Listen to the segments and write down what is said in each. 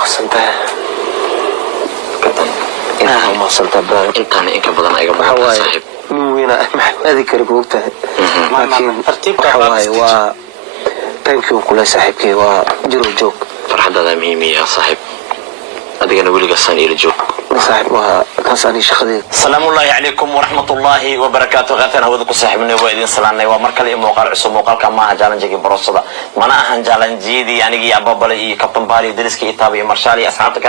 مقصنتها كابتن مقصنتها انت إنك بدنا أيقا مقصن صاحب وين هذه كرك وقتها لكن ترتيب حواي thank you كل صاحبك وجرو جوك فرحة هذا مهمة يا صاحب هذا أنا أقول لك الصني رجوك صاحبها كاساني شخدي السلام الله عليكم ورحمة الله وبركاته غاتنا هودكم صاحبنا وإذن سلامنا ومركل إيه موقع عصو موقع كما جالنجي بروصدا منا أهان جالنجي دي يعني جي أبابلي كابتن باري درسكي إتابي مرشالي أصحابتك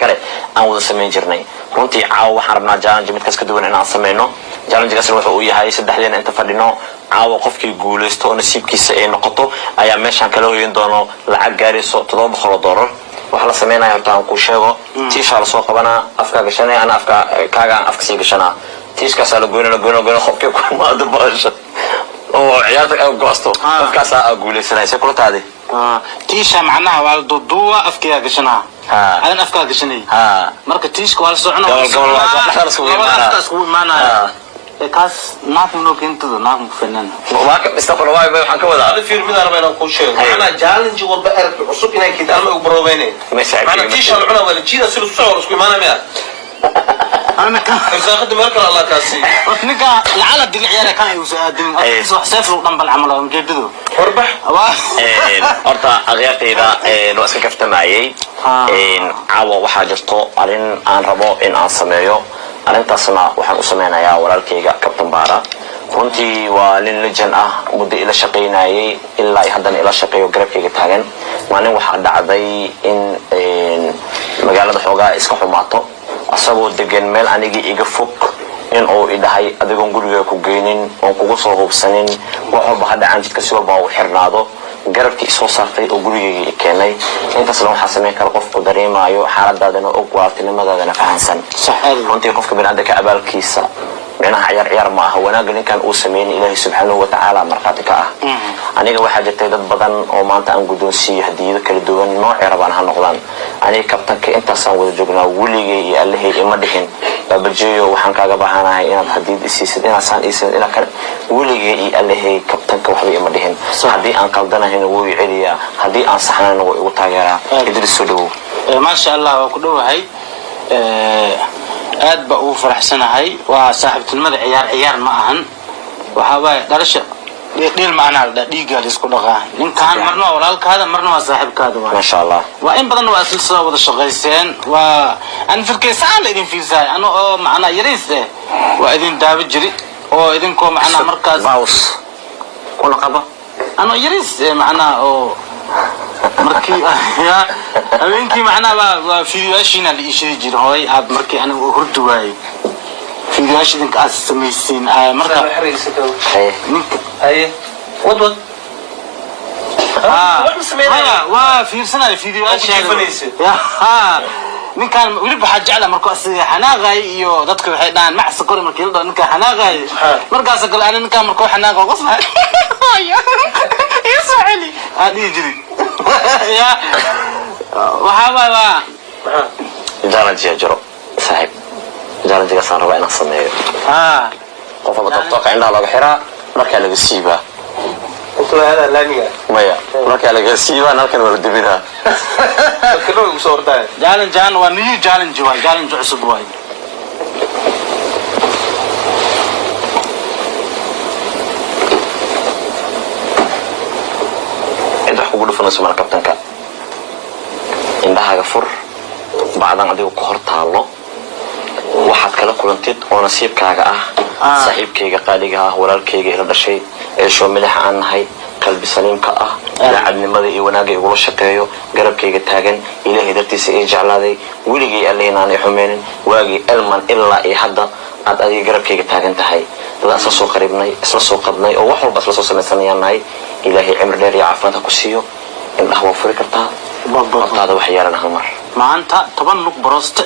كره أنا وذا سمين جرني runtii caawa waxaan rabnaa challenge mid kaska duwan inaan sameeyno challenge-gaas wuxuu u yahay saddexdeen inta fadhino caawa qofkii guuleysto nasiibkiisa ay noqoto ayaa meeshan kala hoyin doono lacag gaarayso $700 waxa la sameeynaa horta aan ku sheego tiisha la soo qabanaa afka gashanay ana afka kaaga afka sii gashanaa tiiskaas la goyno qofkii ku maado baasha oo ciyaarta ay goosto afkaas aa guuleysanaysa kula taadi tiisha macnaha waa duduwa afkiga gashanaa أنا أفكار قشني مركز تيشك ولا صعنا أفكار معنا كاس ناف منو كنتو ناف فنان وماك استقبل واي بحن كودا هذا في من أنا بينهم كل شيء أنا جالنج والبقر عصب هنا كده أنا أقبروبيني أنا تيش العنا ولا تيجي أصير الصور وسوي معنا مياه أنا كان إذا مركز الله كاسي نكا العالم دي العيال كان يوزعدين أصلا حسافر وطن بالعمل ومجددوا وربح أرتا أغيرتي إذا لو أسكفت معي caawa waxaa jirto arin aan rabo in aan sameeyo arintaasna waxaan u sameynayaa walaalkayga Captain Bara runtii waa nin legend ah muddo ila shaqeynayay ilaa haddana ila shaqeeyo garabkayga taagan maalin waxaa dhacday in magaalada xoogaa iska xumaato asagoo degan meel anigi iga fog in uu idhahay adigoon guriga ku geynin oo kugu soo hubsanin wax walba hadda aan jidka si walba u xirnaado garabkii soo saartay oo gurigayga keenay intaasna waxa sameyn kara qofku dareemayo xaaladaadana oo waaltinimadaadana fahansan runtii qofka bini'aadamka abaalkiisa micnaha ciyaar ma aha wanaag ninkan uu sameeyay Ilaahay subhanahu wa ta'ala marqaati ka ah aniga waxa jirtay dad badan oo maanta aan guddoonsiyo hadiyado kala duwan nooc rabaan ha noqdaan aniga kabtanka intaas aan wada joognaa waligay iyo Allahay ima dhihin babajeeyo waxaan kaaga baahanahay inaad hadiyad isiisid inaan iisid ila kale waligay iyo Allahay kabtanka waxba ima dhihin hadii aan qaldanahay wuu celiya hadii aan saxnaan wuu igu taageeraa idris soo dhaw ma sha Allah waa ku dhawahay aad ba uu faraxsanahay waa saaxiibtinimada ciyaar ma ahan waxa way dhalasho dheel macna dhiiga la isku dhaqaa ninkan marna walaalkaada marna waa saaxiibkaada ma sha Allah waa in badan waa isla soo wada shaqeyseen waa aan firkeysaan la idin fiirsay ana oo macna yariis waa idin daawo jiri oo idin ko macna markaas baus kula qaba أنا يريس معنا أو مركي يا أبينكي معنا فيديو أشينا اللي يشري جرهاي عاد مركي أنا وهرد واي فيديو أشي دينك أسميسين مركا هاي ود هيا وفي سنة الفيديو أشي يا nin kan wili waxa jecla markuu asii xanaaqay iyo dadka waxay dhaan mac sokor markii la ninka xanaaqay markaas gal aan ninka markuu xanaaqo qosay يسعلي هذه يجري يا وحاوا جارنج يا جرو صاحب جارنج ka saan rabaa inaan sameeyo qof wada toqo inda laga xiraa marka laga siiba qofka hada laamiga maya marka laga siiba halkan wala dibida kalo ugu soo orday jaan waa new challenge waa challenge cusub waay ugu dhufanaysay mar kabtanka indhaha fur bacdan adigu ku hor taalo waxaad kala kulantid oo nasiibkaaga ah saaxiibkayga qaaliga ah walaalkayga ila dhashay ee shoomilaha aan nahay qalbi saliimka ah daacadnimada iyo wanaaga igu la shaqeeyo garabkayga taagan Ilaahay dartiisa ee jeclaaday wiligay Allaynaan ay xumeenin waagi elman ilaa ay hadda aad adiga garabkayga taagan tahay dad soo qaribnay isla soo qadnay oo wax walba isla soo sameeyanahay Ilaahay cimri dheer iyo caafimaad ku siiyo in ahwa furi kartaa babada wax yeelan hal mar maanta 10 lug borosto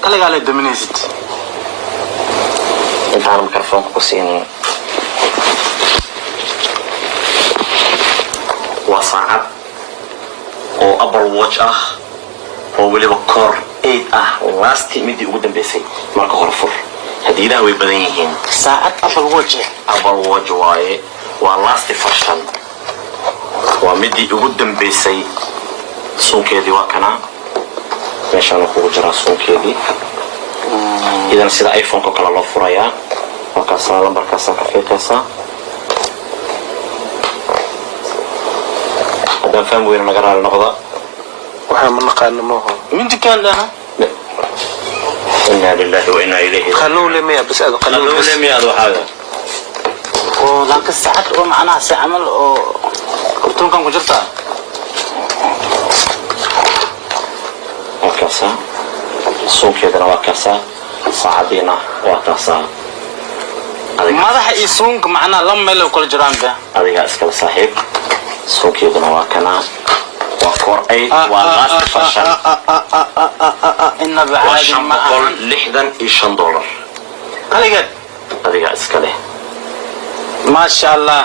kaliya la dominaysid intaan mikrofoonka ku siinay waa saacad oo Apple Watch ah oo waliba Core 8 ah last midii ugu dambeysay marka hore fur hadiidaha way badan yihiin saacad Apple Watch waaye waa last version waa midii ugu dambeysay suuqeedii waa kana meeshaan wuxuu jiraa suunkeedii idan sida iPhone-ka kala loo furayaa markaas lambarkaas ka fiiqaysaa haddaan faham weyna naga raali noqda waxaan ma naqaano maaho minti kaan dhana inna lillahi wa inna ilayhi qaluule miya bas aad qaluule miya aad waxaaga oo laakiin saacad oo macnaha si camal oo kartoonkan ku jirta markaasa suunkeedana waa kaasaa saacadiina waa kaasaa madaxa iyo suunka macnaha lama meel oo kala jiraan ba adiga iskala saaxiib suunkeedana waa kanaa waa kor ay waa last fashion inna baadi ma $65 qaligeed adiga iskale ما شاء الله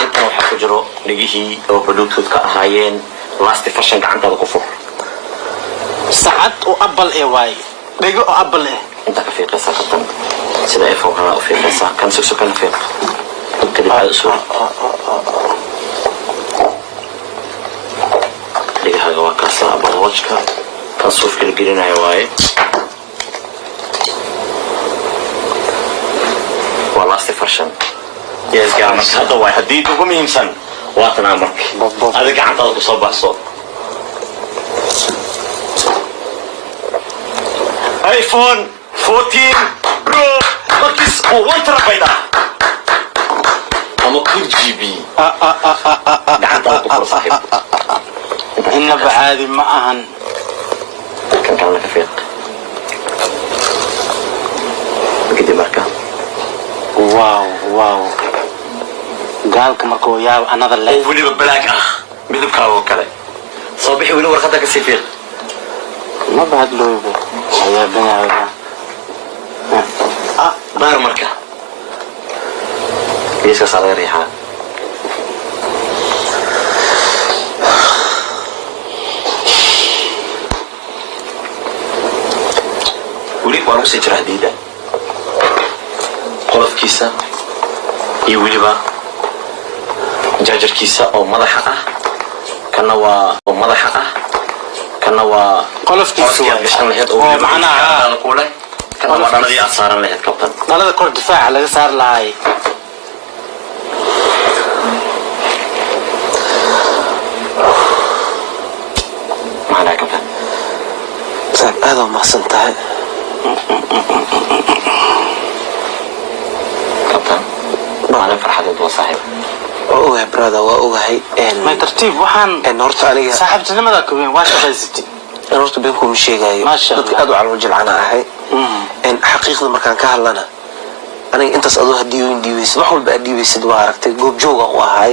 انت waxaa ku jiro dhigihii oo bluetooth ka ahaayeen last fashion gacantaada ku fur saacad oo apple ee waay dhigo oo apple ee inta ka fiiqaysa qabtan sida iPhone kana u fiiqaysa kan soo kan fiiq kadib aad soo dhigaha waa kaasa Apple Watch-ka kan soo fiiqinayo waaye last fashion yes gaar hada way hadii ugu muhiimsan waa tan amarka adiga gacantaada ku soo baxso iPhone 14 Pro Max 1 TB ama 2 GB gacantaada ku fur saaxiib inna baadi ma ahan kan kala ka fiiq kadib marka واو قالك مركو يا another level ولي بلاك midabka oo kale soo bixi wali warqada ka sifiiq ما بعد له يا بني بار marka iska saarayha wali waa si jira hadiida qolofkiisa iyo waliba jaajarkiisa oo madaxa ah kana waa oo madaxa ah kana waa qolofkiisa waa gashan lahayd oo macnaha kule kana waa dhanadii aad saaran lahayd kabtan dhalada kor difaaca laga saar lahay macnaha kabtan saab aad oo mahadsan tahay مالك فرحة صاحب اوه برادا واوغاي ما ترتيب waxaan horta aniga saaxiibtinimada ku weyn waa shaqaysatay horta been ku sheegayo dadka aad u calwajil ana ahay xaqiiqda markaan ka hadlana aniga intaas adoo hadii weyn diiwaysid wax walba diiwaysid waa aragtay goob jooga u ahay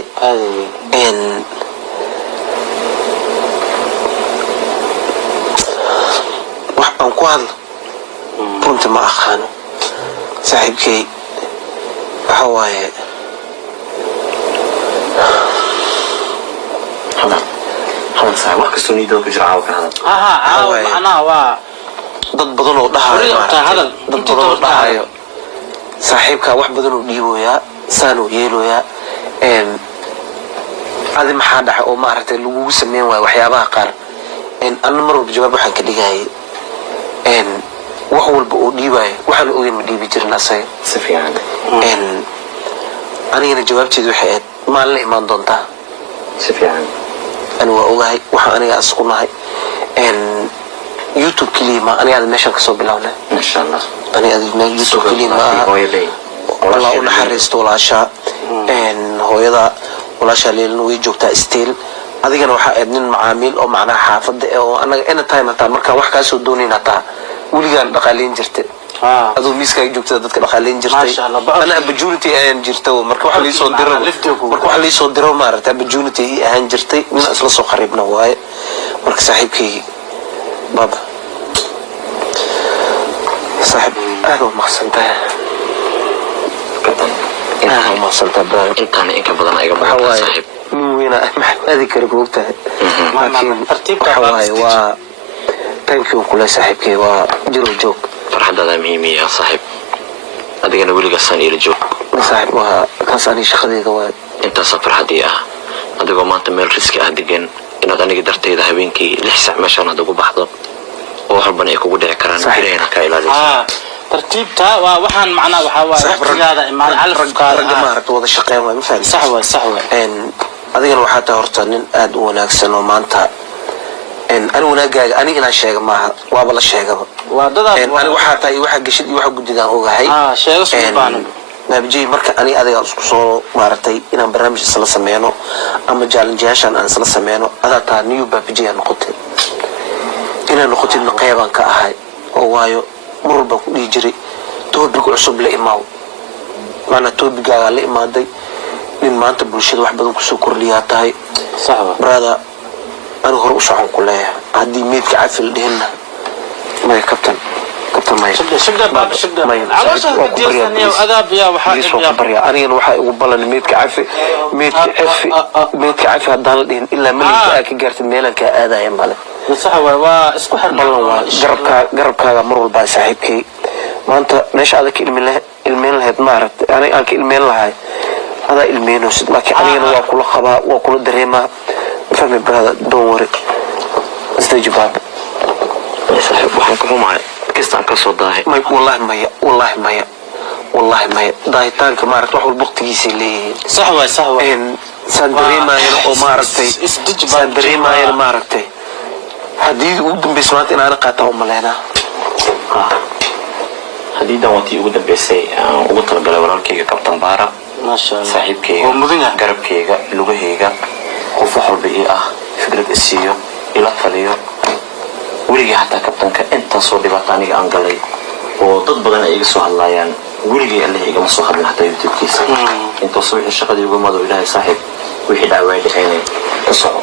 wax aan ku hadlo runtii ma aqaano saaxiibkay waxa waaye هذا صحيح واحد كسوني دو كجرا عاو كهذا عاو أنا وا dad badan oo dhahayo dad badan oo dhahayo saaxiibka wax badan oo dhiibooya saan oo yeeloya adi maxaa dhaxay oo ma aragtay lagu sameyn waay waxyaabaha qaar anna mar walba jawaab waxaan ka dhigayay wax walba oo dhiibay waxaan ogeyn ma dhiibi jirin asay si fiican anigana jawaabteedu waxay ahayd maalin imaan doontaa si fiican أنا وأوجهي وحنا أسكنها إن يوتيوب كلمة أنا هذا ماشان كسب بلاونا إن شاء الله أنا هذا يوتيوب كلمة الله أقول حرست ولا عشاء إن هو يدا ولا شيء لأنه يجوكتا ستيل هذا كان واحد من معامل أو معنا حافظ أو أنا تايم هتا مركا واحد كاسو دوني نتا ولي كان دقالين جرت هذا ميسكا يجوكتا دتك دقالين جرت أنا بجونتي أين جرتو مركا واحد لي صدره مركا واحد لي صدره مارت بجونتي أين جرتي من أصل سو قريبنا واي مركا صاحبكي بابا صاحب هذا مقصنته ما وصلت بابا انت بدنا ايغا بابا صاحب وين اذكر قلتها لكن ترتيب حواي و ثانك يو كل صاحبكي وجرو جوك فرحدة ميمي يا صاحب أدينا ولي قصان إلى جوك صاحب وها كاساني شخدي قواد أنت سفر هدية أدينا ما أنت ميل ريسك أدينا inaad aniga darteeda habeenkii 6 saac meeshaan aad ugu baxdo oo waxban ay kugu dhici karaan jireen ka ilaaliso ترتيبتها وحن معنا وحوا هذا مع العلف ragga maaragta wada shaqeyn waa ma fahmi صح adigana waxaa tahay horta nin aad u wanaagsan oo maanta ani wanaagaaga aniga inaan sheega maaha waaba la sheegaba ani waxaa tahay waxa gashid iyo waxa gudidaan ogahay sheego suubaano baabjii marka ani adiga isku soo maaragtay inaan barnaamij isla sameeyno ama challenge-yaashan aan isla sameeyno adaa taa new baabjii aan noqotay inaan noqotid qeybaan ka ahay oo waayo mar walba ku dhigi jiray topic cusub la imaaw maana topicaaga la imaaday nin maanta bulshada wax badan ku soo kordhiyaa tahay صح brother أنا هروح شعون كلها هدي ميت كعفل دهنا ما كابتن ما شبدا عواشة بديسني وأداب يا وحاجة يا أنا نروح وبلا ميت كعفل ميت كعفل هدان دهن إلا من كجرت ميلا كأذى يا ماله صح واسكو حر بالله جربك هذا مر الباي صاحبك ما أنت مش هذا المين له ما عرفت أنا المين له هذا المين وسد لكن أنا وكل خبا وكل دريمة فهمي بهذا دوري استجباب يا صاحب وحنكم معي كيستان كسو داهي والله ما دايتان كما عرفت وحول بقتيسي ليه صح ان ساندريما او ما عرفتي ساندريما ما عرفتي حديد ودن بسمات ان انا قاطعو ملينا حديدا وانتي ugu dambeysay ugu talagalay walaalkayga kabtan baara ما شاء الله saaxiibkayga garabkayga lugahayga qof walba ii ah fikrad isiyo ila faliyo weliga hataa kabtanka inta soo dhibaato aniga aan galay oo dad badan ay iga soo hadlayaan weliga Allah iga ma soo hadlin hataa YouTube-kiisa inta soo wixii shaqadii ugu mado ilaahay saaxiib wixii dhaaway dhixeenay ka soco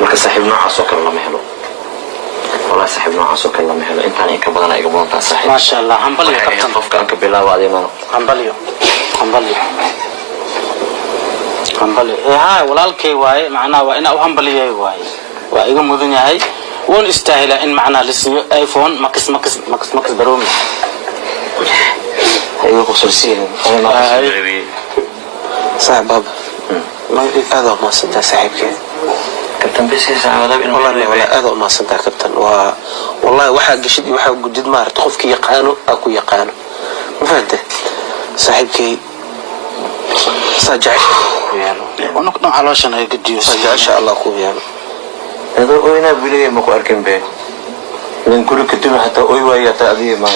marka saaxiib noocaas oo kale lama helo والله صاحب نوع عصوك الله مهلا انت يعني كبدنا ايقا بلانتا صاحب ما شاء الله حنبليو كابتن قفك انك بلاو عدي مانو حنبليو هاي ولالكي واي معناه وانا او حنبليو واي وايقا مدن ياهي وون استاهلا ان معناه لسيو ايفون مكس برومي ايقا قصرسين صاحب بابا هذا ما صدق صاحبك كابتن بس ساعه والله هذا ما صدق كابتن والله واحد قشدي واحد جديد ما عرفت خوفك يقانو اكو يقانو ما فهمت صاحبك سجع يعني ونقطع علاشان هي قديو سجع ان شاء الله اكو يعني هذا وين بيلي ما كو اركن به من كل كتب حتى اوي واي تاذيه ما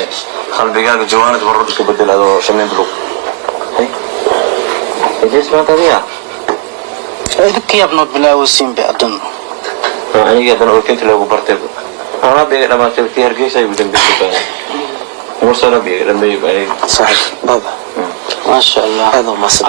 قلبيغا جوانت برد كبدل هذا شمين بلو هي ايش ما تبيع ذك يا ابن بلاوسين بأدن أنا جدا أوكنت له برتب أنا بيجي لما تبتي هرجيس أي بدن بيجي مرسل بيجي لما يبقى صحيح بابا ما شاء الله هذا ما صدق